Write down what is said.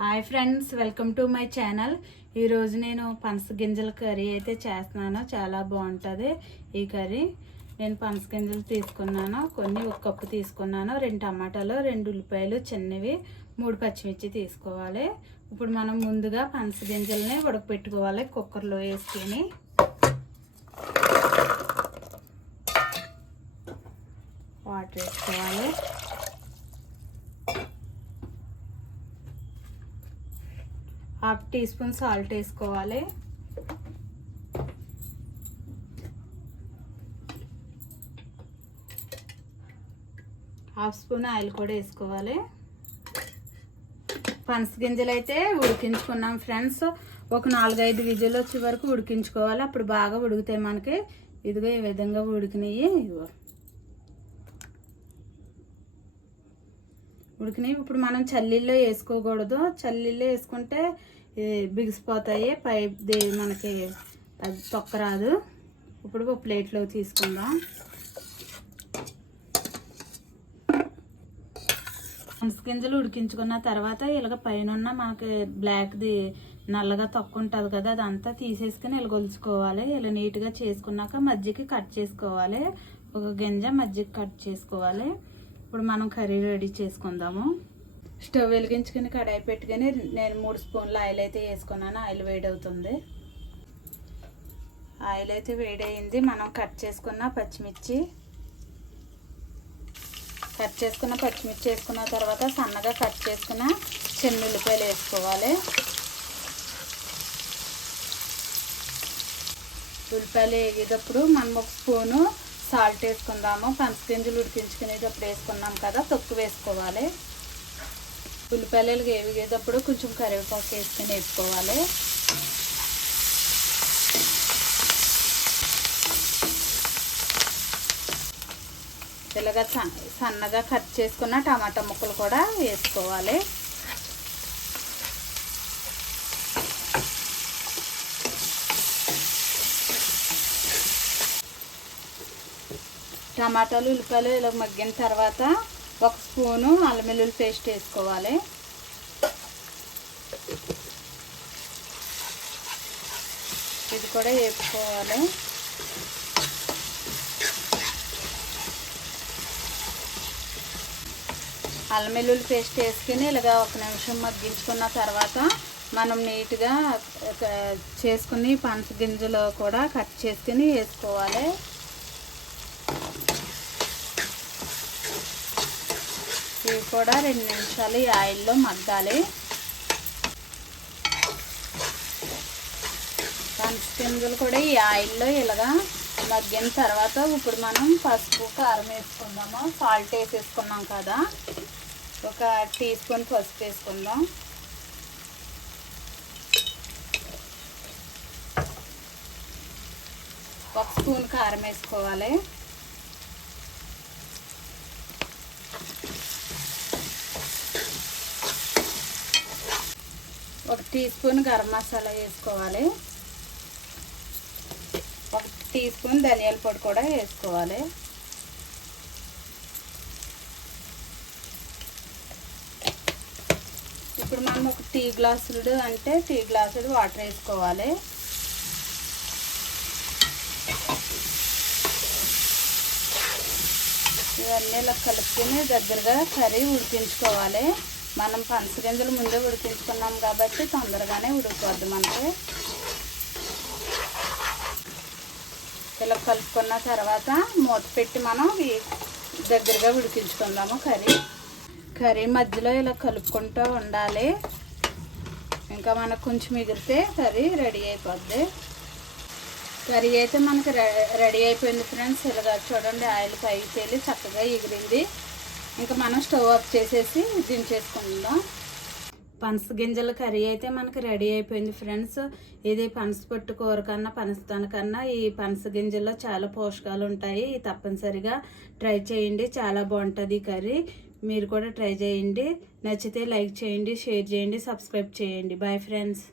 Hi friends welcome to my channel. ఈరోజు నేను పనస గింజల కర్రీ అయితే చేస్తున్నాను. చాలా బాగుంటుంది ఈ కర్రీ. నేను పనస గింజలు తీసుకున్నాను. కొన్ని ఒక కప్పు తీసుకున్నాను. రెండు టమాటాలు రెండు ఉల్లిపాయలు చిన్నవి మూడు పచ్చిమిర్చి తీసుకోవాలి. ఇప్పుడు మనం ముందుగా పనసగింజల్ని ఉడకపెట్టుకోవాలి కుక్కర్లో వేసుకొని. వాటర్ వేసుకోవాలి. హాఫ్ టీ స్పూన్ సాల్ట్ వేసుకోవాలి. హాఫ్ స్పూన్ ఆయిల్ కూడా వేసుకోవాలి. పనస గింజలు అయితే ఉడికించుకున్నాం ఫ్రెండ్స్. ఒక నాలుగైదు విజులు వచ్చే వరకు ఉడికించుకోవాలి. అప్పుడు బాగా ఉడికితే మనకి. ఇదిగో ఈ విధంగా ఉడికినాయి. ఇదిగో. ఉడికినాయి. ఇప్పుడు మనం చల్లీల్లో వేసుకోకూడదు. చల్లీల్లో వేసుకుంటే బిగిసిపోతాయి పైప్ మనకి అది తొక్క రాదు ఇప్పుడు ఒక ప్లేట్లో తీసుకుందాం. పనస గింజలు ఉడికించుకున్న తర్వాత ఇలాగ పైన ఉన్న మనకి బ్లాక్ది నల్లగా తొక్క ఉంటుంది కదా అదంతా తీసేసుకుని ఇలగొలుచుకోవాలి ఇలా నీట్గా చేసుకున్నాక మజ్జిగకి కట్ చేసుకోవాలి. ఒక గింజ మజ్జిగ కట్ చేసుకోవాలి. ఇప్పుడు మనం కర్రీ రెడీ చేసుకుందాము. స్టవ్ వెలిగించుకుని కడాయి పెట్టుకుని నేను మూడు స్పూన్ల ఆయిల్ అయితే వేసుకున్నాను. ఆయిల్ వేడవుతుంది. ఆయిల్ అయితే వేడయింది. మనం కట్ చేసుకున్న పచ్చిమిర్చి కట్ చేసుకున్న పచ్చిమిర్చి వేసుకున్న తర్వాత సన్నగా కట్ చేసుకున్న చిన్న ఉల్లిపాయలు వేసుకోవాలి. ఉల్లిపాయలు వేగేటప్పుడు మనం ఒక స్పూను సాల్ట్ వేసుకుందాము. గింజలు ఉడికించుకునేటప్పుడు వేసుకున్నాం కదా తొక్కు వేసుకోవాలి. ఉల్లిపాయలు వేగేటప్పుడు కొంచెం కరివేపాకు వేసుకుని వేసుకోవాలి. ఇలాగా సన్నగా కట్ చేసుకున్న టమాటా ముక్కలు కూడా వేసుకోవాలి. టమాటాలు ఉల్లిపాయలు ఇలా మగ్గిన తర్వాత ఒక స్పూను అల్లం వెల్లుల్లి పేస్ట్ వేసుకోవాలి. ఇది కూడా వేసుకోవాలి అల్లం వెల్లుల్లి పేస్ట్ వేసుకుని ఇలాగా ఒక నిమిషం మగ్గించుకున్న తర్వాత మనం నీట్గా చేసుకుని పనస గింజలు కూడా కట్ చేసుకుని వేసుకోవాలి. ఇవి కూడా రెండు నిమిషాలు ఈ ఆయిల్లో మగ్గాలి. పనస కూడా ఈ ఆయిల్లో ఇలాగా మగ్గిన తర్వాత ఇప్పుడు మనం పసుపు కారం వేసుకుందాము. సాల్ట్ వేసేసుకున్నాం కదా. ఒక టీ స్పూన్ పసుపు వేసుకుందాం. ఒక స్పూన్ కారం వేసుకోవాలి. ఒక టీ స్పూన్ గరం మసాలా వేసుకోవాలి. ఒక టీ స్పూన్ ధనియాల పొడి కూడా వేసుకోవాలి. ఇప్పుడు మనం ఒక టీ గ్లాసులు అంటే టీ గ్లాసులు వాటర్ వేసుకోవాలి. ఇవన్నీ ఇలా కలుపుకొని దగ్గరగా కర్రీ ఉడికించుకోవాలి. మనం పనసగింజలు ముందే ఉడికించుకున్నాం కాబట్టి తొందరగానే ఉడికిపోద్ది మనకి. ఇలా కలుపుకున్న తర్వాత మూత పెట్టి మనం దగ్గరగా ఉడికించుకుందాము కర్రీ. కర్రీ మధ్యలో ఇలా కలుపుకుంటూ ఉండాలి. ఇంకా మనకు కొంచెం మిగిలితే కర్రీ రెడీ అయిపోద్ది. కర్రీ అయితే మనకి రెడీ అయిపోయింది ఫ్రెండ్స్. ఇలాగా చూడండి ఆయిల్ పైకి తేలి చక్కగా ఎగిరింది. ఇంకా మనం స్టవ్ ఆఫ్ చేసేసి దించేసుకుందాం. పనస గింజల కర్రీ అయితే మనకి రెడీ అయిపోయింది ఫ్రెండ్స్. ఇది పనస పట్టు కూర కన్నా పనస కన్నా ఈ పనస గింజల్లో చాలా పోషకాలు ఉంటాయి. తప్పనిసరిగా ట్రై చేయండి. చాలా బాగుంటుంది ఈ కర్రీ. మీరు కూడా ట్రై చేయండి. నచ్చితే లైక్ చేయండి షేర్ చేయండి సబ్స్క్రైబ్ చేయండి. Bye friends